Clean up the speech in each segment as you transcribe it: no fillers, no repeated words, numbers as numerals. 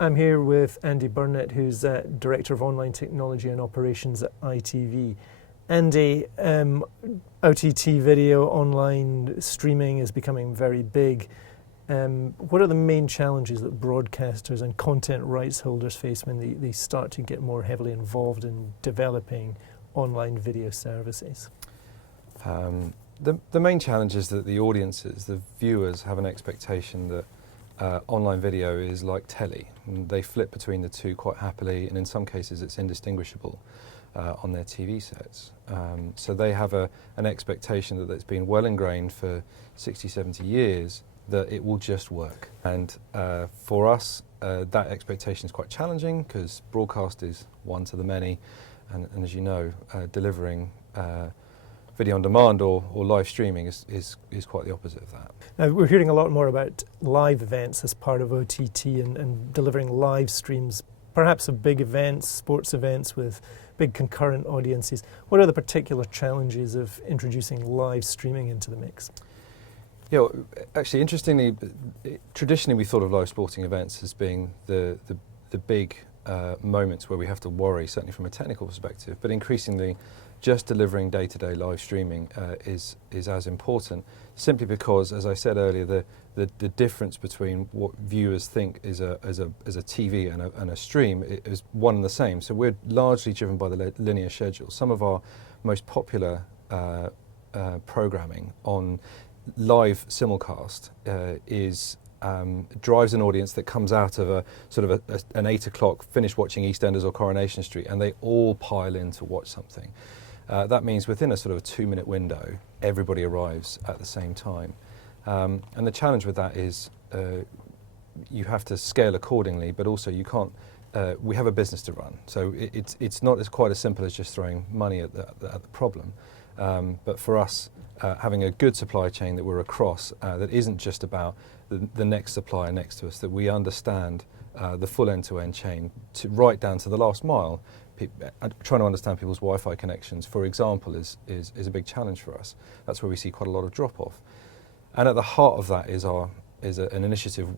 I'm here with Andy Burnett, who's Director of Online Technology and Operations at ITV. Andy, OTT video, online streaming is becoming very big. What are the main challenges that broadcasters and content rights holders face when they start to get more heavily involved in developing online video services? The main challenge is that the audiences, the viewers, have an expectation that online video is like telly. And they flip between the two quite happily, and in some cases it's indistinguishable on their TV sets. So they have an expectation that it's been well ingrained for 60, 70 years that it will just work. And for us, that expectation is quite challenging because broadcast is one to the many, and as you know, delivering video on demand or live streaming is quite the opposite of that. Now, we're hearing a lot more about live events as part of OTT and delivering live streams, perhaps of big events, sports events with big concurrent audiences. What are the particular challenges of introducing live streaming into the mix? Yeah, actually, interestingly, traditionally we thought of live sporting events as being the big moments where we have to worry, certainly from a technical perspective, but increasingly just delivering day-to-day live streaming is as important, simply because, as I said earlier, the difference between what viewers think is a TV and a stream is one and the same. So we're largely driven by the linear schedule. Some of our most popular programming on live simulcast drives an audience that comes out of a sort of an 8 o'clock finish watching EastEnders or Coronation Street, and they all pile in to watch something. That means within a sort of a 2-minute window, everybody arrives at the same time. And the challenge with that is you have to scale accordingly, but also you can't. We have a business to run, so it's not quite as simple as just throwing money at the problem. But for us, having a good supply chain that we're across, that isn't just about the next supplier next to us, that we understand the full end-to-end chain, right down to the last mile. Trying to understand people's Wi-Fi connections, for example, is a big challenge for us. That's where we see quite a lot of drop-off. And at the heart of that is an initiative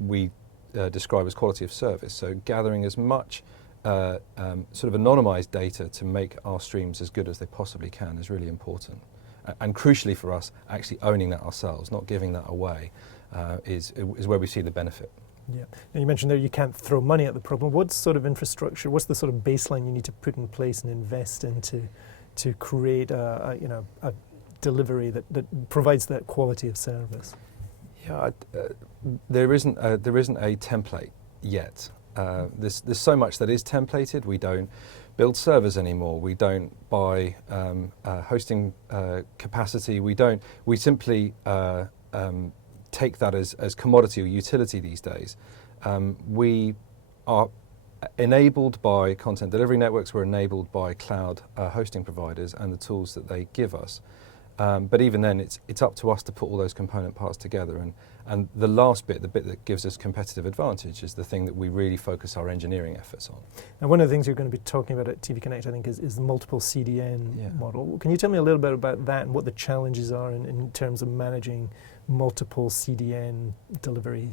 we describe as quality of service. So gathering as much sort of anonymized data to make our streams as good as they possibly can is really important. And crucially for us, actually owning that ourselves, not giving that away, is where we see the benefit. Yeah. Now you mentioned there you can't throw money at the problem. What sort of infrastructure, what's the sort of baseline you need to put in place and invest into to create a delivery that provides that quality of service? Yeah, there isn't a template yet. There's so much that is templated. We don't build servers anymore. We don't buy hosting capacity. We simply take that as commodity or utility these days. We are enabled by content delivery networks. We're enabled by cloud hosting providers and the tools that they give us. But even then, it's up to us to put all those component parts together. And the last bit, the bit that gives us competitive advantage, is the thing that we really focus our engineering efforts on. Now, one of the things you're going to be talking about at TV Connect, I think, is the multiple CDN model. Can you tell me a little bit about that and what the challenges are in terms of managing multiple CDN delivery?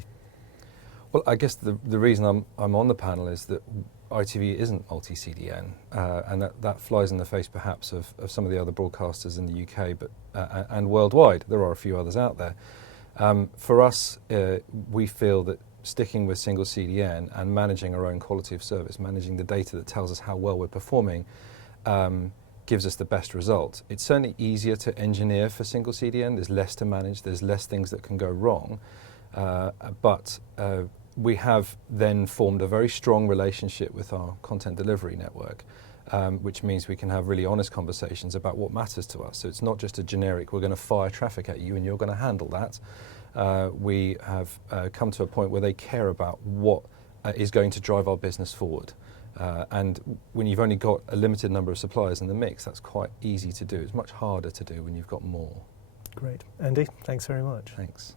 Well, I guess the reason I'm on the panel is that ITV isn't multi-CDN, and that flies in the face perhaps of some of the other broadcasters in the UK and worldwide. There are a few others out there. For us, we feel that sticking with single CDN and managing our own quality of service, managing the data that tells us how well we're performing, gives us the best result. It's certainly easier to engineer for single CDN. There's less to manage. There's less things that can go wrong. But we have then formed a very strong relationship with our content delivery network, which means we can have really honest conversations about what matters to us. So it's not just a generic, we're going to fire traffic at you and you're going to handle that. We have come to a point where they care about what is going to drive our business forward. And when you've only got a limited number of suppliers in the mix, that's quite easy to do. It's much harder to do when you've got more. Great. Andy, thanks very much. Thanks.